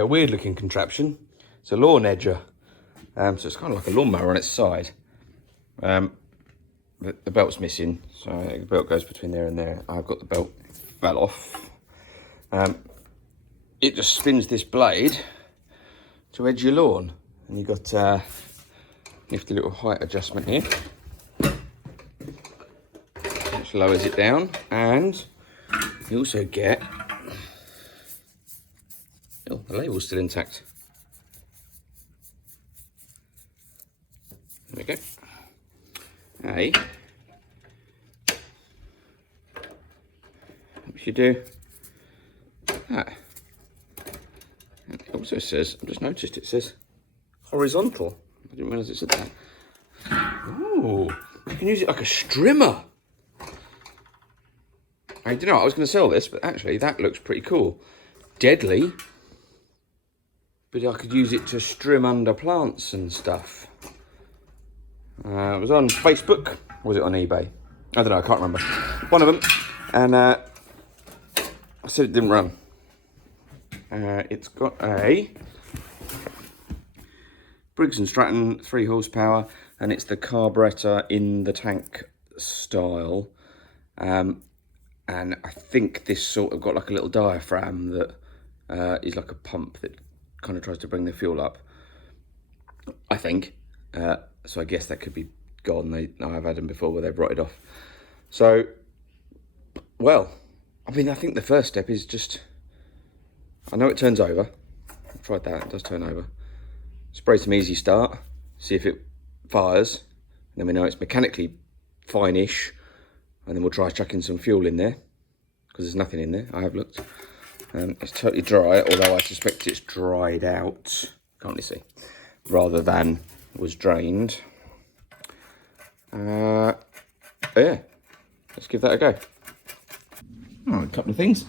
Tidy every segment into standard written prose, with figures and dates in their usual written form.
So a weird looking contraption. It's a lawn edger. So it's kind of like a lawnmower on its side. The belt's missing, so the belt goes between there and there. I've got the belt, it fell off. It just spins this blade to edge your lawn. And you've got a nifty little height adjustment here, which lowers it down. And you also get, oh, the label's still intact. There we go. What you do that. And it also says, I've just noticed it says horizontal. I didn't realise it said that. Oh, you can use it like a strimmer. I don't know, I was going to sell this, but actually that looks pretty cool. Deadly, but I could use it to strim under plants and stuff. It was on Facebook, or was it on eBay? I don't know, I can't remember. One of them, and I said it didn't run. It's got a Briggs and Stratton 3 horsepower, and it's the carburetor in the tank style. And I think this sort of got like a little diaphragm that is like a pump that kind of tries to bring the fuel up, I think. So I guess that could be gone. I've had them before where they've rotted off. So, well, I mean, I think the first step is just, I know it turns over. I've tried that, it does turn over. Spray some Easy Start, see if it fires. And then we know it's mechanically fine-ish. And then we'll try chucking some fuel in there, because there's nothing in there, I have looked. It's totally dry, although I suspect it's dried out, can't you see, rather than was drained. Yeah, let's give that a go. Oh, a couple of things.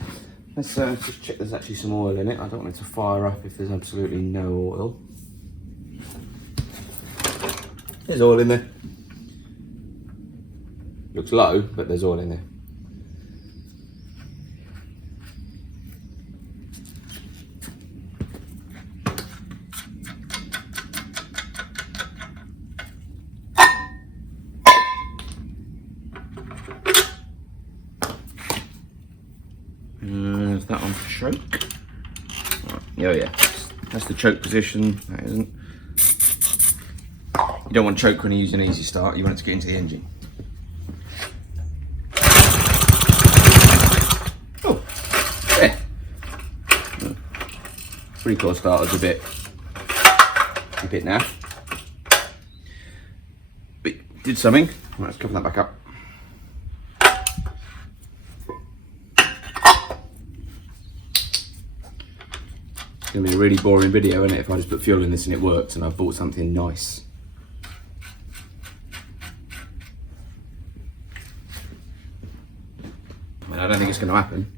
Let's just check there's actually some oil in it. I don't want it to fire up if there's absolutely no oil. There's oil in there. Looks low, but there's oil in there. There's that on choke. Right. Oh yeah, that's the choke position. That isn't. You don't want choke when you use an Easy Start. You want it to get into the engine. Oh, yeah. Recoil starter's a bit naff. But it did something. Right, let's cover that back up. It's going to be a really boring video, isn't it, if I just put fuel in this and it works and I've bought something nice. I mean, I don't think it's going to happen.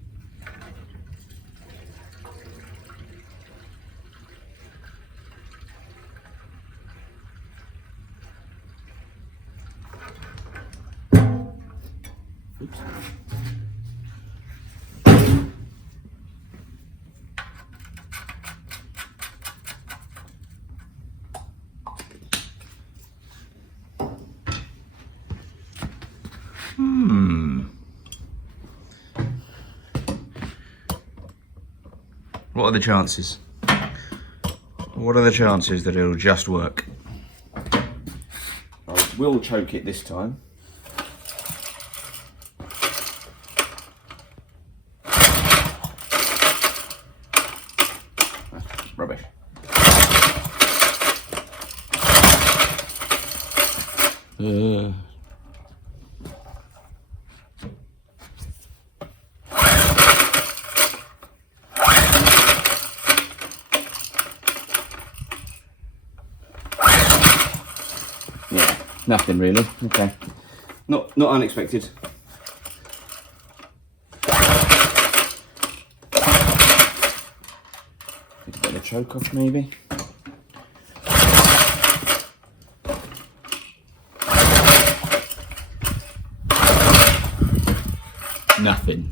Oops. What are the chances? What are the chances that it'll just work? I will choke it this time. That's rubbish. Yeah, nothing really. Okay, not unexpected. Get a bit of a choke off maybe. Nothing.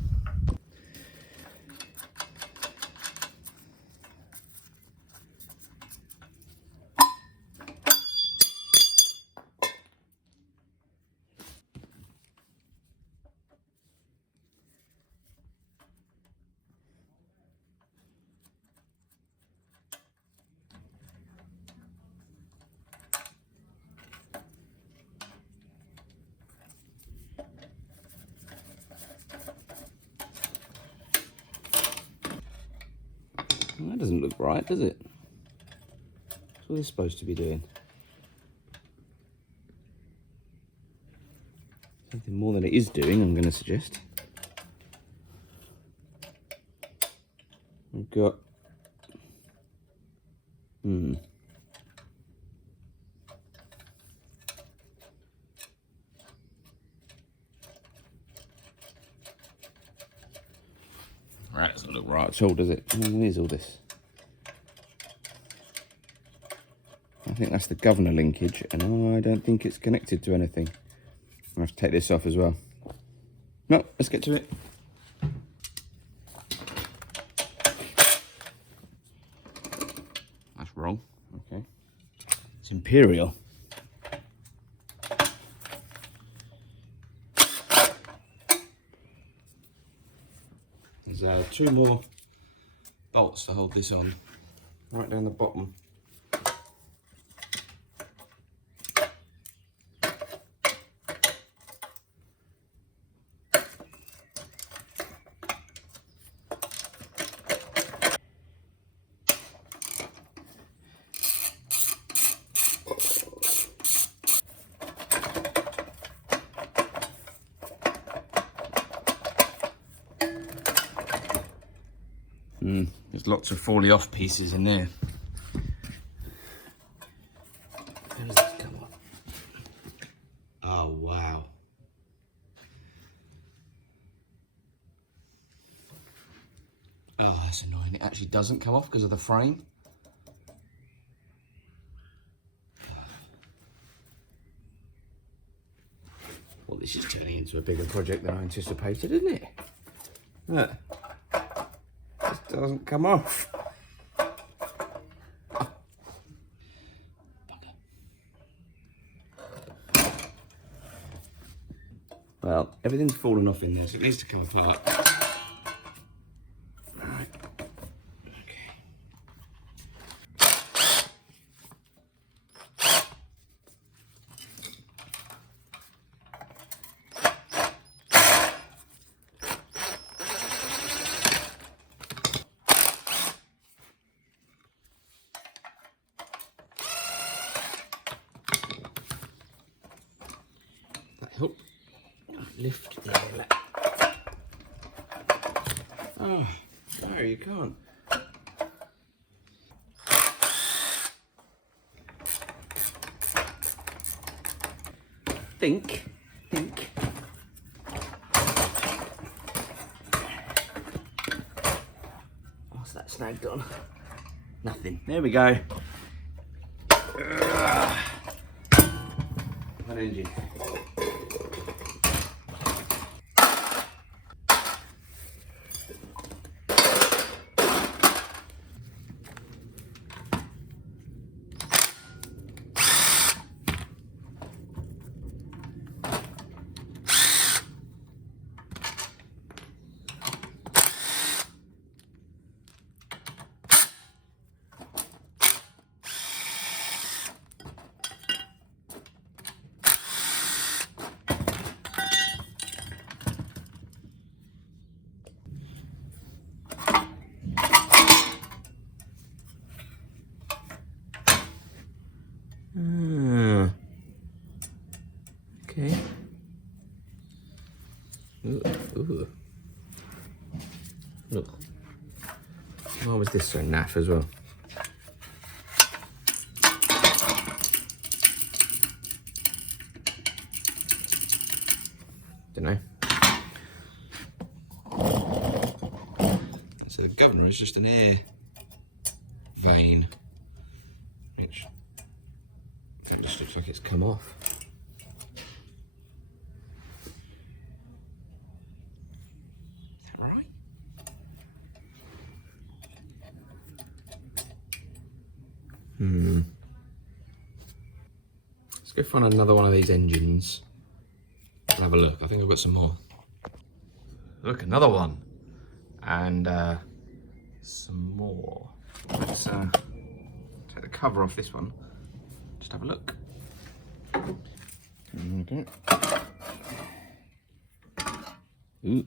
doesn't look right, does it? What's all this supposed to be doing? Something more than it is doing, I'm going to suggest. We've got... Right, doesn't look right at all, does it? What is all this? I think that's the governor linkage, and I don't think it's connected to anything. I'll have to take this off as well. No, let's get to it. That's wrong. Okay. It's Imperial. There's 2 more bolts to hold this on, right down the bottom. There's lots of falling off pieces in there. How does this come off? Oh, wow. Oh, that's annoying. It actually doesn't come off because of the frame. Well, this is turning into a bigger project than I anticipated, isn't it? Look. Doesn't come off. Well, everything's fallen off in there, so it needs to come apart. Right. Okay. Help lift the element. Oh, no, you can't. Think. What's that snagged on? Nothing. There we go. One engine. Okay. Ooh. Look. Why was this so naff as well? Don't know. So the governor is just an air vein, which it just looks like it's come off. Let's go find another one of these engines and have a look. I think I've got some more. Look, another one. And some more. Let's take the cover off this one. Just have a look. Okay. Ooh.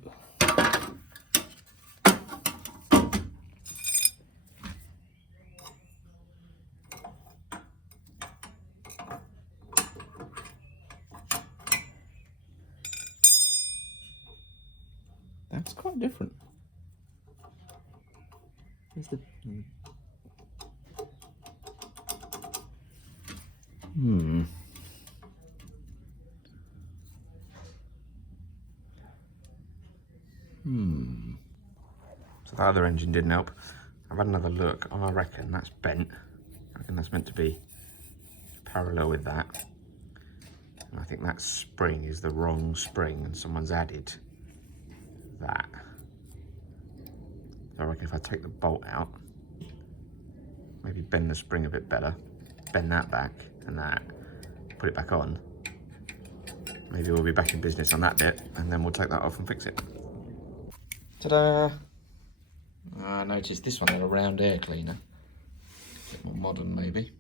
That's quite different. Where's the... So the other engine didn't help. I've had another look. I reckon that's bent. I reckon that's meant to be parallel with that. And I think that spring is the wrong spring and someone's added that. So I reckon if I take the bolt out, maybe bend the spring a bit better, bend that back and that, put it back on. Maybe we'll be back in business on that bit and then we'll take that off and fix it. Ta-da! I noticed this one had a round air cleaner. A bit more modern maybe.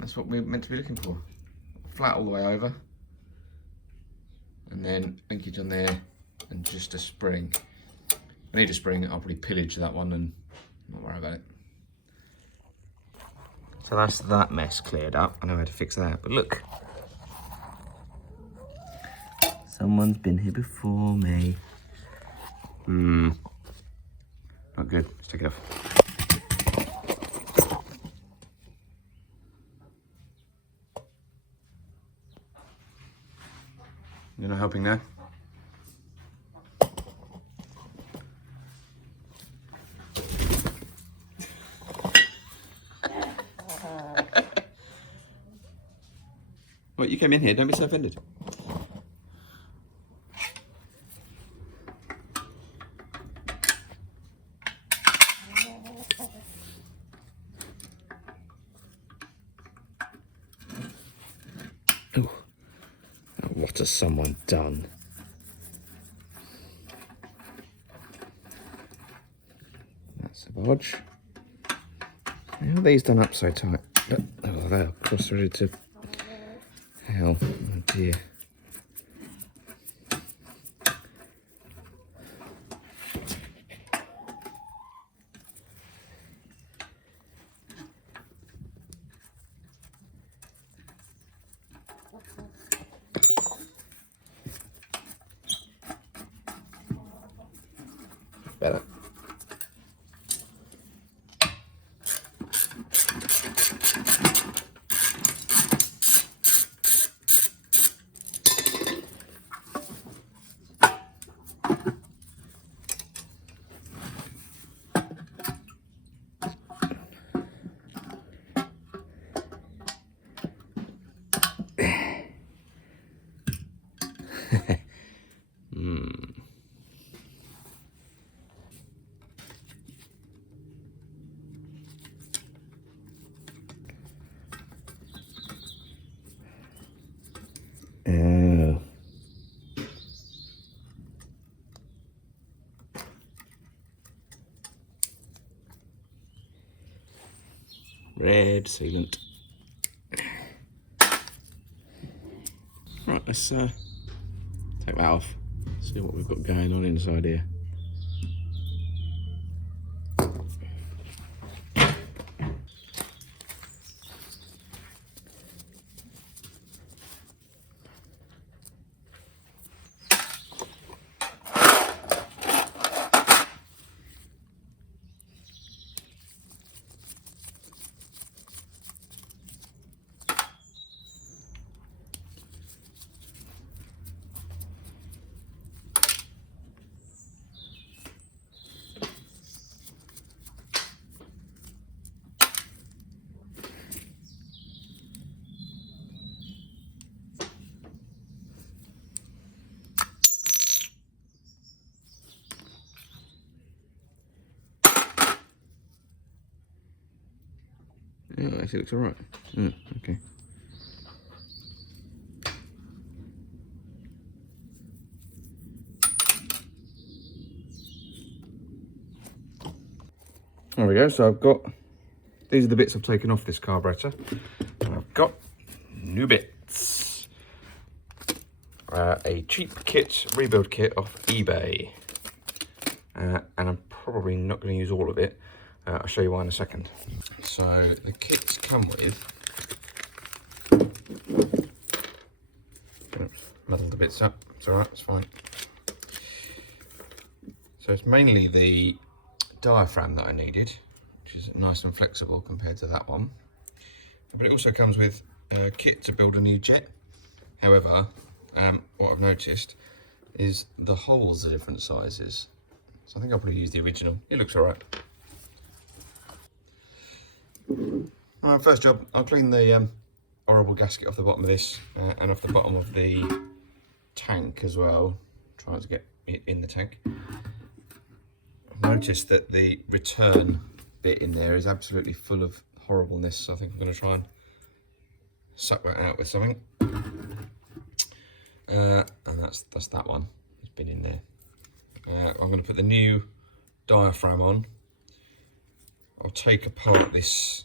That's what we're meant to be looking for. Flat all the way over. And then linkage on there and just a spring. I need a spring, I'll probably pillage that one and not worry about it. So that's that mess cleared up. I know how to fix that, but look. Someone's been here before me. Not good. Let's take it off. You're not helping now? What, you came in here, don't be so offended. Oh, what has someone done? That's a bodge. How are these done up so tight? Oh, they're cross threaded to hell. Oh dear. Better. Oh. Red sealant. Right, let's take that off. See what we've got going on inside here. Yeah, it actually looks alright. Yeah, okay. There we go, so I've got, these are the bits I've taken off this carburetor. And I've got new bits. A cheap kit, rebuild kit off eBay. And I'm probably not going to use all of it. I'll show you why in a second. So the kits come with, muddle the bits up, it's alright, it's fine. So it's mainly the diaphragm that I needed, which is nice and flexible compared to that one. But it also comes with a kit to build a new jet. However, what I've noticed is the holes are different sizes. So I think I'll probably use the original. It looks alright. Alright, first job, I'll clean the horrible gasket off the bottom of this and off the bottom of the tank as well. Trying to get it in the tank. I've noticed that the return bit in there is absolutely full of horribleness, so I think I'm going to try and suck that out with something. And that's that one. It's been in there. I'm going to put the new diaphragm on. I'll take apart this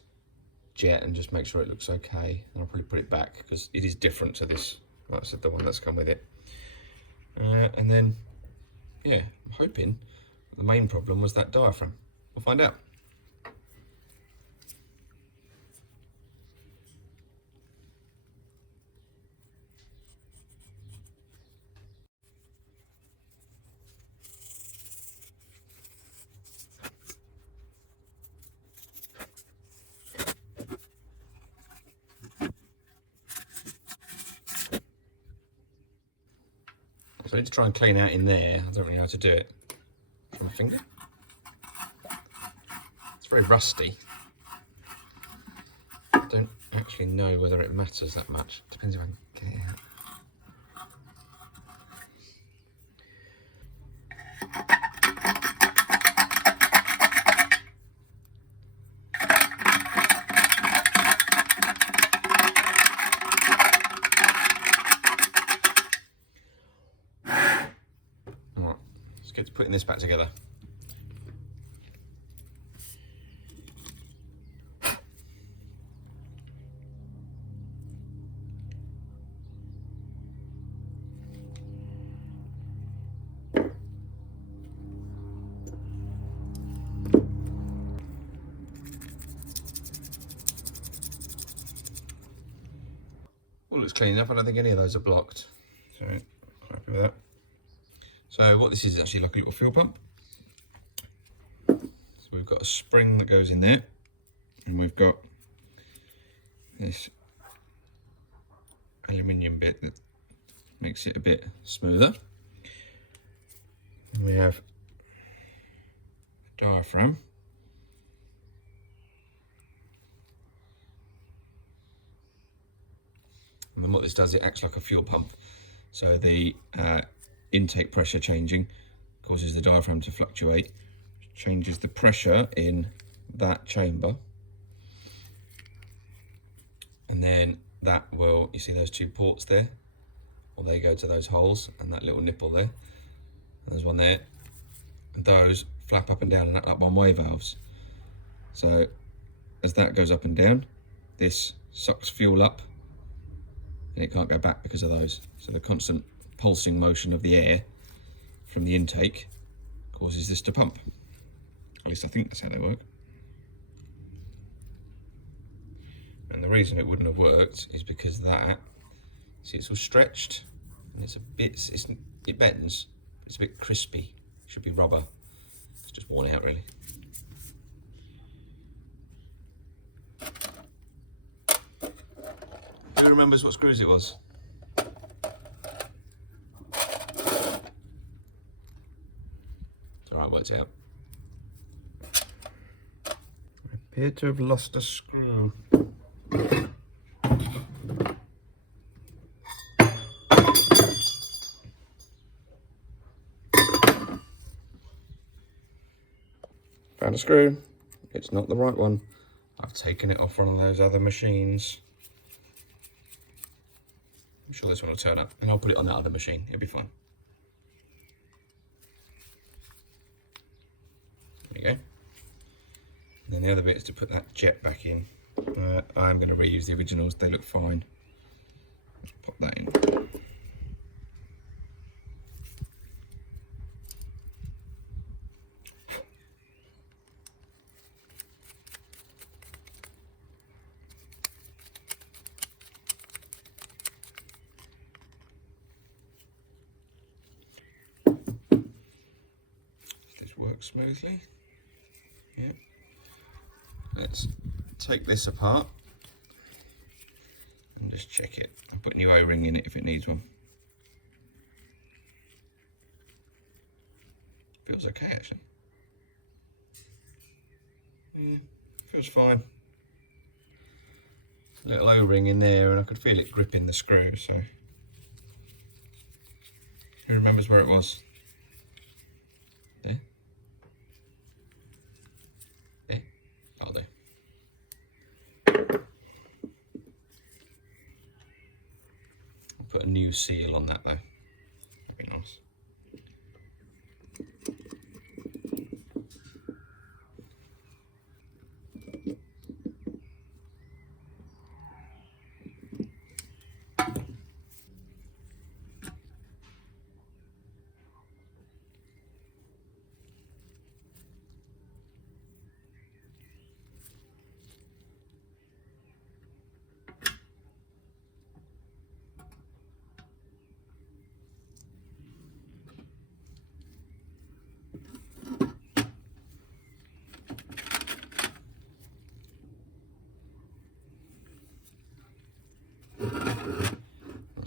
jet and just make sure it looks okay, and I'll probably put it back because it is different to this, like I said, the one that's come with it. And then, yeah, I'm hoping the main problem was that diaphragm. We'll find out. So I need to try and clean out in there. I don't really know how to do it. Try my finger. It's very rusty. I don't actually know whether it matters that much. Depends if I can get it out. Alright, let's get to putting this back together. All looks clean enough. I don't think any of those are blocked. So, quite happy with that. So what this is actually like a little fuel pump. So we've got a spring that goes in there, and we've got this aluminium bit that makes it a bit smoother. And we have a diaphragm. And then what this does, it acts like a fuel pump. So the intake pressure changing causes the diaphragm to fluctuate, changes the pressure in that chamber, and then that will, you see those two ports there? Well, they go to those holes and that little nipple there. And there's one there. And those flap up and down and act like one-way valves. So as that goes up and down, this sucks fuel up and it can't go back because of those. So the constant pulsing motion of the air from the intake causes this to pump. At least I think that's how they work. And the reason it wouldn't have worked is because that, see, it's all stretched and it's a bit, it bends, it's a bit crispy. It should be rubber. It's just worn out really. Who remembers what screws it was? It's alright, worked out. I appear to have lost a screw. Found a screw. It's not the right one. I've taken it off one of those other machines. I'm sure this one will turn up, and I'll put it on that other machine. It'll be fine. There you go. And then the other bit is to put that jet back in. I'm going to reuse the originals. They look fine. Let's pop that in. works smoothly. Yeah. Let's take this apart and just check it. I'll put a new O-ring in it if it needs one. Feels okay actually. Yeah, feels fine. Little O-ring in there and I could feel it gripping the screw, so who remembers where it was? There? There? Oh, there. I'll put a new seal on that though. That'd be nice.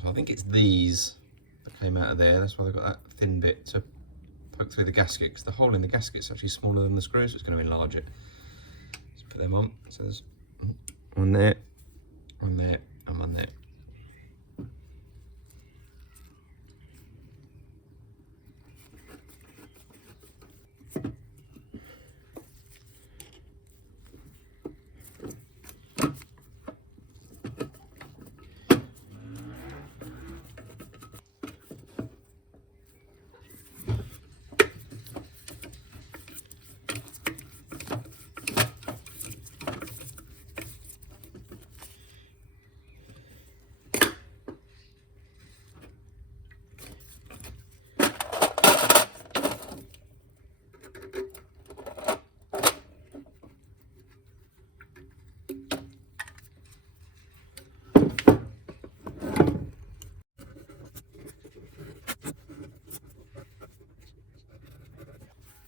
So I think it's these that came out of there. That's why they've got that thin bit to poke through the gasket, because the hole in the gasket's actually smaller than the screw, so it's going to enlarge it. Let's put them on. So there's one there, one there, and one there.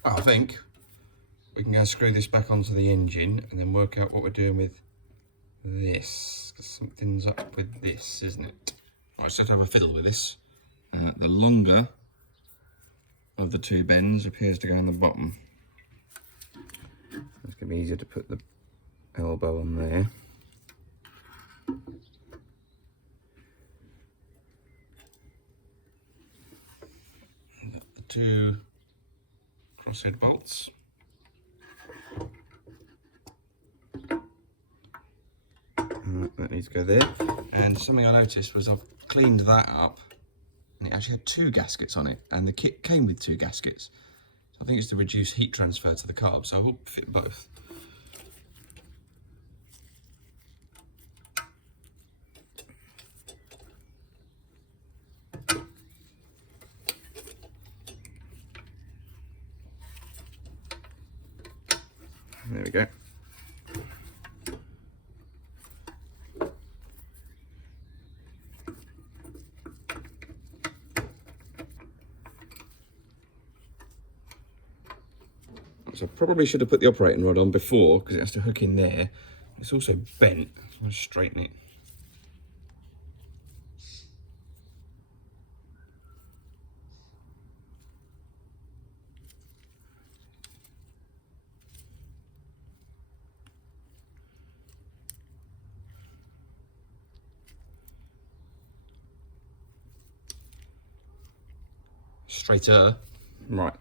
I think we can go and screw this back onto the engine and then work out what we're doing with this, because something's up with this, isn't it? Right, so to have a fiddle with this. The longer of the two bends appears to go on the bottom. It's going to be easier to put the elbow on there. The two crosshead bolts. That needs to go there. And something I noticed was I've cleaned that up and it actually had two gaskets on it, and the kit came with two gaskets. So I think it's to reduce heat transfer to the carb, so I will fit both. There we go. So I probably should have put the operating rod on before, because it has to hook in there. It's also bent, so I'll straighten it. Straighter. Right.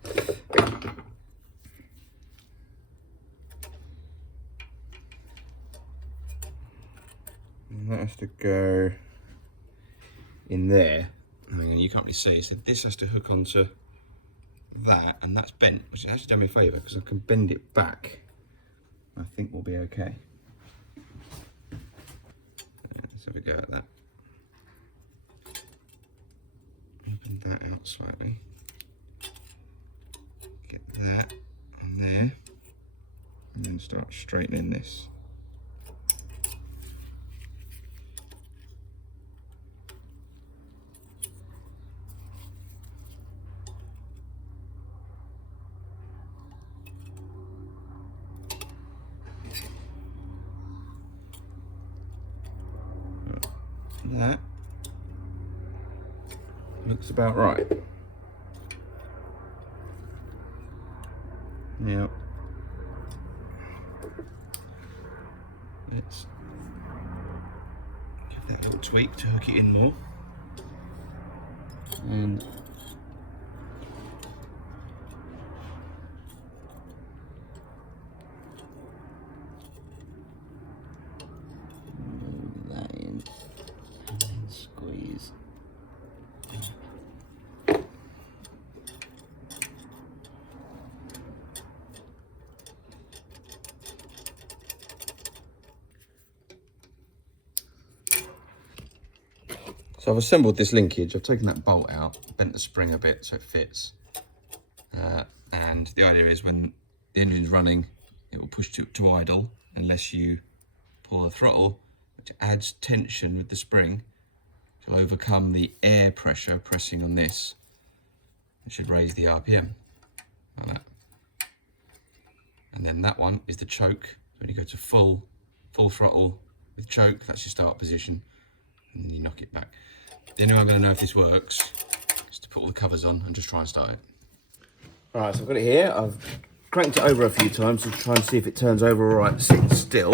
And that has to go in there. I mean, you can't really see, so this has to hook onto that, and that's bent, which has actually done me a favour because I can bend it back. I think we'll be okay. Let's have a go at that. Open that out slightly. Get that on there, and then start straightening this. That looks about right. Now, let's give that a little tweak to hook it in more. And move that in and then squeeze. So I've assembled this linkage. I've taken that bolt out, bent the spring a bit so it fits. And the idea is when the engine's running, it will push to idle unless you pull the throttle, which adds tension with the spring. It'll overcome the air pressure pressing on this. It should raise the RPM, like that. And then that one is the choke. So when you go to full throttle with choke, that's your start position, and you knock it back. The only way I'm going to know if this works is to put all the covers on and just try and start it. Alright, so I've got it here. I've cranked it over a few times to try and see if it turns over all right, sitting still.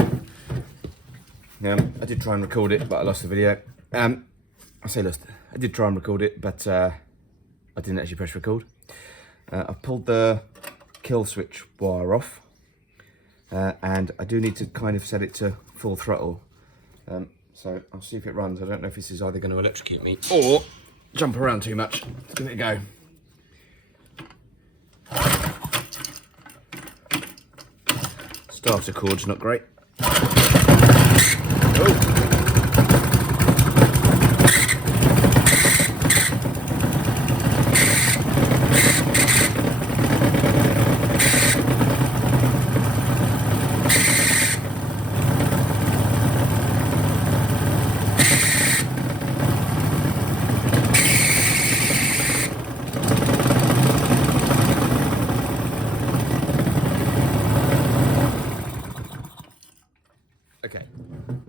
I did try and record it, but I lost the video. I say lost. I did try and record it, but I didn't actually press record. I've pulled the kill switch wire off, and I do need to kind of set it to full throttle. So I'll see if it runs. I don't know if this is either going to electrocute me or jump around too much. Let's give it a go. Starter cord's not great. Oh. Okay,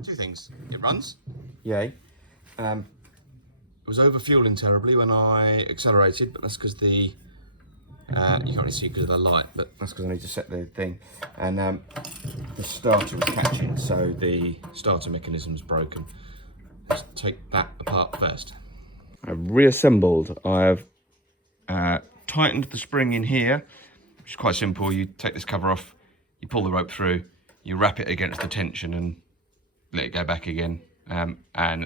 two things. It runs. Yay. It was over-fueling terribly when I accelerated, but that's because the, you can't really see because of the light, but that's because I need to set the thing. And the starter was catching, so the starter mechanism's broken. Let's take that apart first. I've reassembled. I've tightened the spring in here, which is quite simple. You take this cover off, you pull the rope through, you wrap it against the tension and let it go back again, and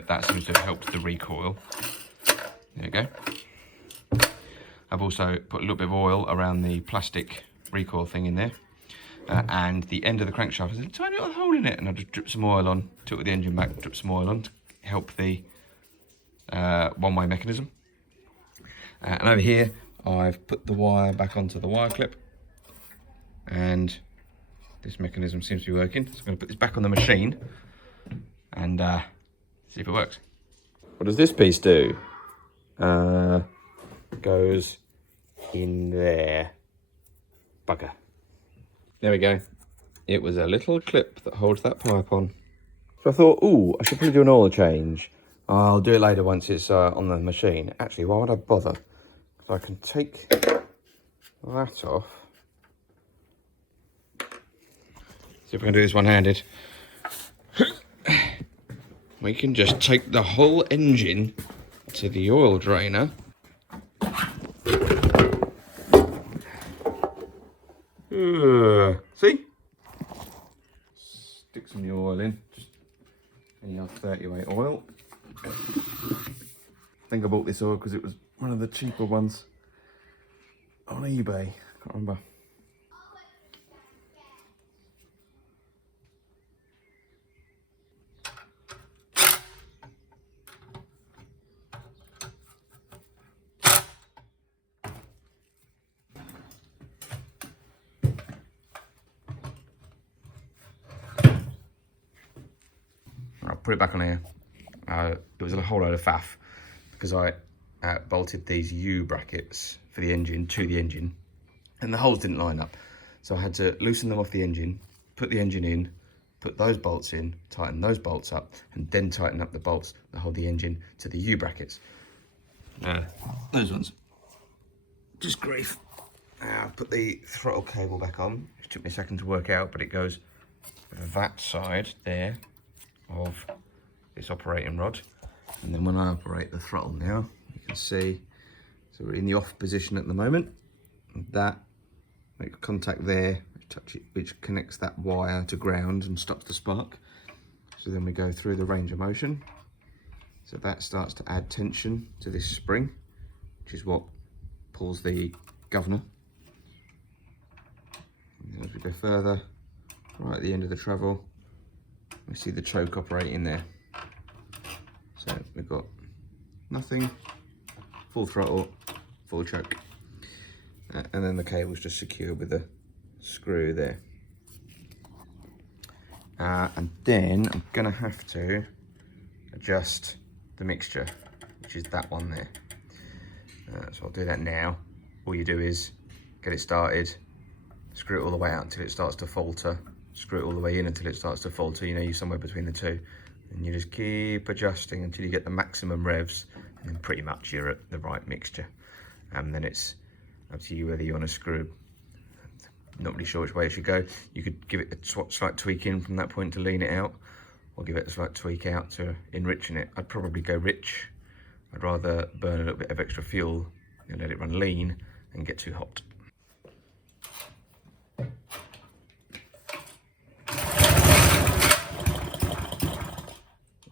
that seems to have helped the recoil. There you go. I've also put a little bit of oil around the plastic recoil thing in there, and the end of the crankshaft has a tiny little hole in it, and I just drip some oil on, took the engine back, drip some oil on to help the one-way mechanism. And over here I've put the wire back onto the wire clip, and this mechanism seems to be working. So I'm going to put this back on the machine and see if it works. What does this piece do? Goes in there. Bugger. There we go. It was a little clip that holds that pipe on. So I thought, ooh, I should probably do an oil change. I'll do it later once it's on the machine. Actually, why would I bother? So I can take that off. See if we can do this one-handed. We can just take the whole engine to the oil drainer. See? Stick some of the oil in. Just any 30 weight oil. I think I bought this oil because it was one of the cheaper ones on eBay. Can't remember. I'll put it back on here. There was a whole load of faff because I bolted these U brackets for the engine to the engine, and the holes didn't line up. So I had to loosen them off the engine, put the engine in, put those bolts in, tighten those bolts up, and then tighten up the bolts that hold the engine to the U-brackets. Those ones, just grief. Put the throttle cable back on. It took me a second to work out, but it goes that side there of this operating rod. And then when I operate the throttle now, you can see, so we're in the off position at the moment. That make contact there, touch it, which connects that wire to ground and stops the spark. So then we go through the range of motion. So that starts to add tension to this spring, which is what pulls the governor. And as we go further, right at the end of the travel, we see the choke operating there. So we've got nothing, full throttle, full choke. And then the cable's just secured with a screw there. And then I'm gonna have to adjust the mixture, which is that one there. So I'll do that now. All you do is get it started, screw it all the way out until it starts to falter, screw it all the way in until it starts to falter. You know, you're somewhere between the two. And you just keep adjusting until you get the maximum revs, and then pretty much you're at the right mixture. And then it's up to you whether you want to screw. Not really sure which way it should go. You could give it a slight tweak in from that point to lean it out, or give it a slight tweak out to enrichen it. I'd probably go rich. I'd rather burn a little bit of extra fuel and let it run lean and get too hot.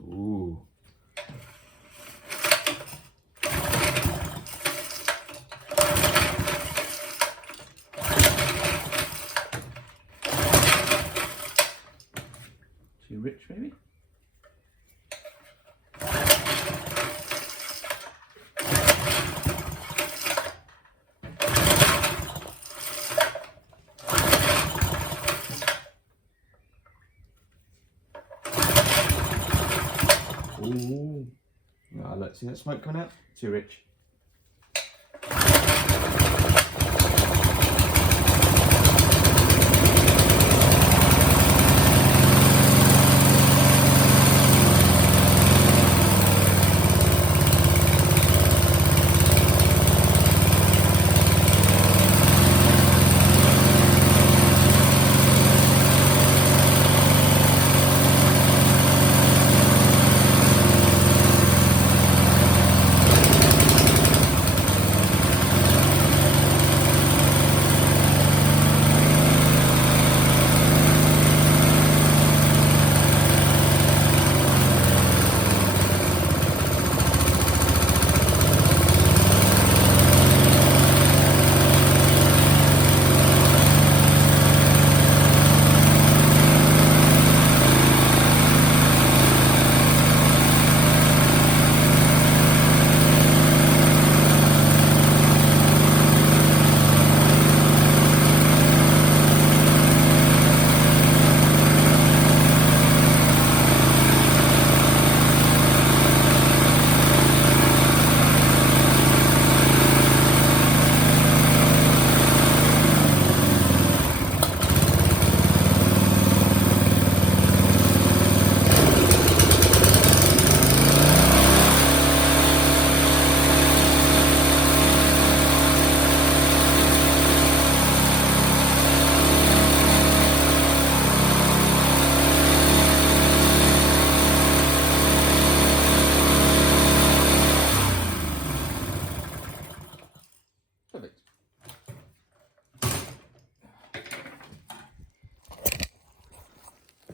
Ooh. Too rich, maybe? Ooh. Oh, look, see that smoke coming out? Too rich.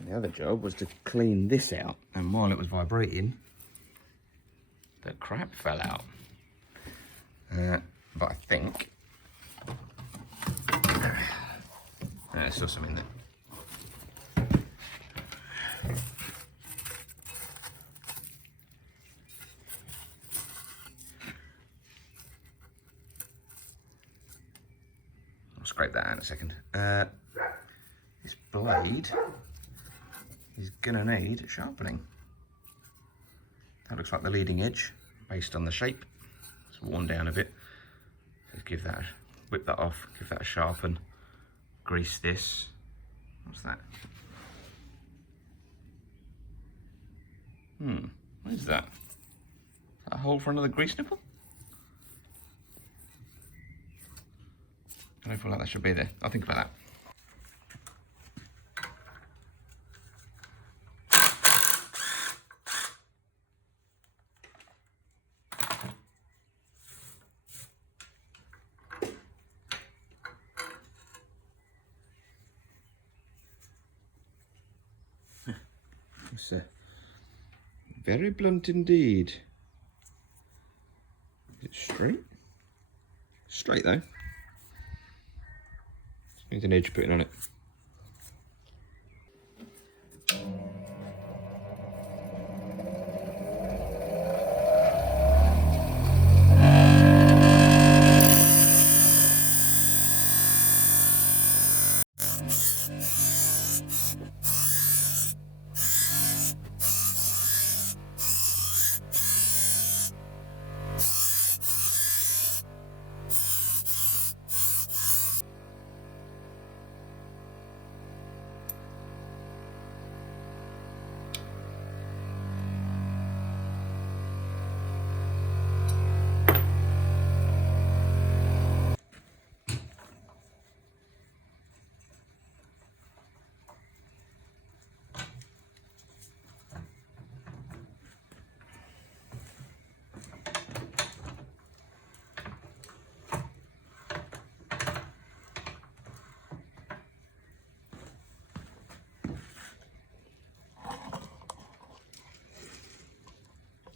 The other job was to clean this out, and while it was vibrating, the crap fell out. But I think there's still some in there. I'll scrape that out in a second. This blade is gonna need sharpening. That looks like the leading edge based on the shape. It's worn down a bit. Let's give that, whip that off, give that a sharpen, grease this. What's that? What is that? A hole for another grease nipple? I don't feel like that should be there. I'll think about that. It's very blunt indeed. Is it straight? Straight though. Needs an edge putting on it.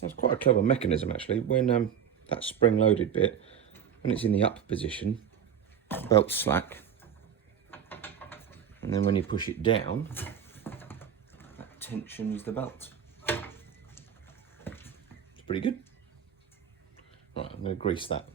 That's quite a clever mechanism actually. When that spring-loaded bit, when it's in the up position, belt's slack, and then when you push it down, that tension is the belt. It's pretty good. Right, I'm going to grease that.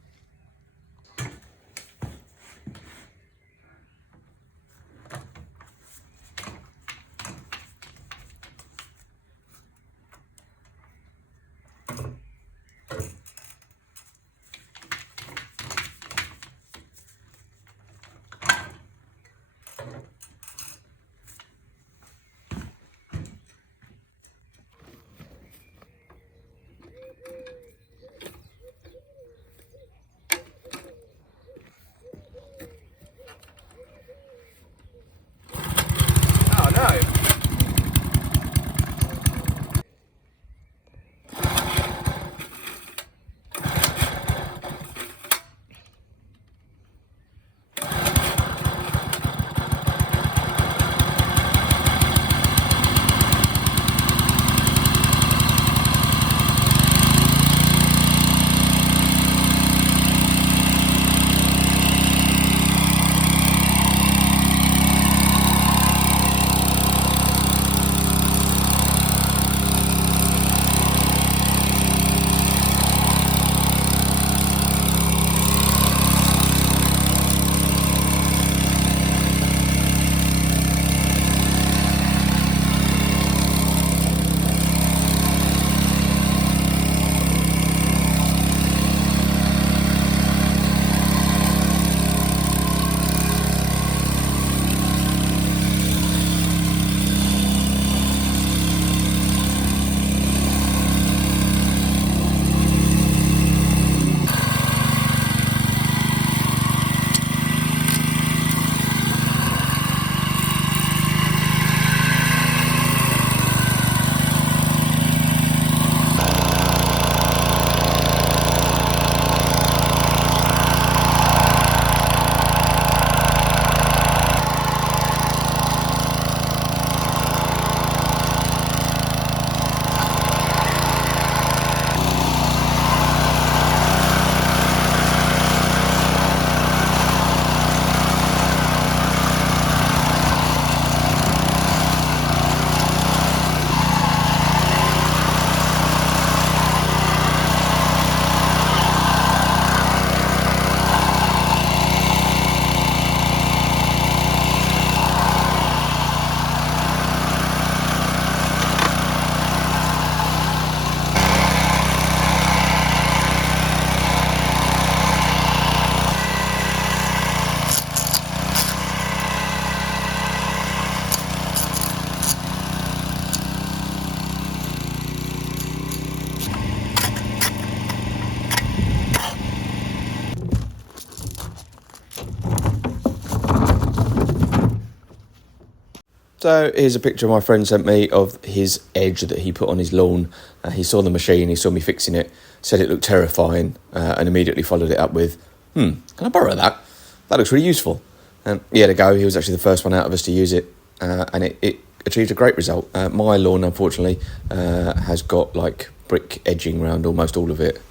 So here's a picture my friend sent me of his edge that he put on his lawn. He saw the machine, he saw me fixing it, said it looked terrifying, and immediately followed it up with, can I borrow that? That looks really useful. And he had a go. He was actually the first one out of us to use it, and it achieved a great result. My lawn, unfortunately, has got like brick edging around almost all of it,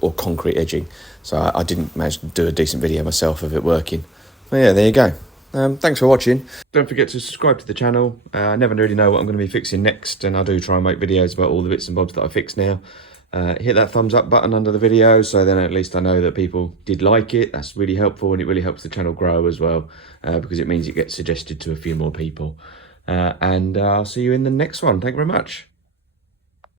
or concrete edging. So I didn't manage to do a decent video myself of it working. But yeah, there you go. Thanks for watching. Don't forget to subscribe to the channel. I never really know what I'm going to be fixing next, and I do try and make videos about all the bits and bobs that I fix now. Hit that thumbs up button under the video, so then at least I know that people did like it. That's really helpful, and it really helps the channel grow as well, because it means it gets suggested to a few more people. And I'll see you in the next one. Thank you very much.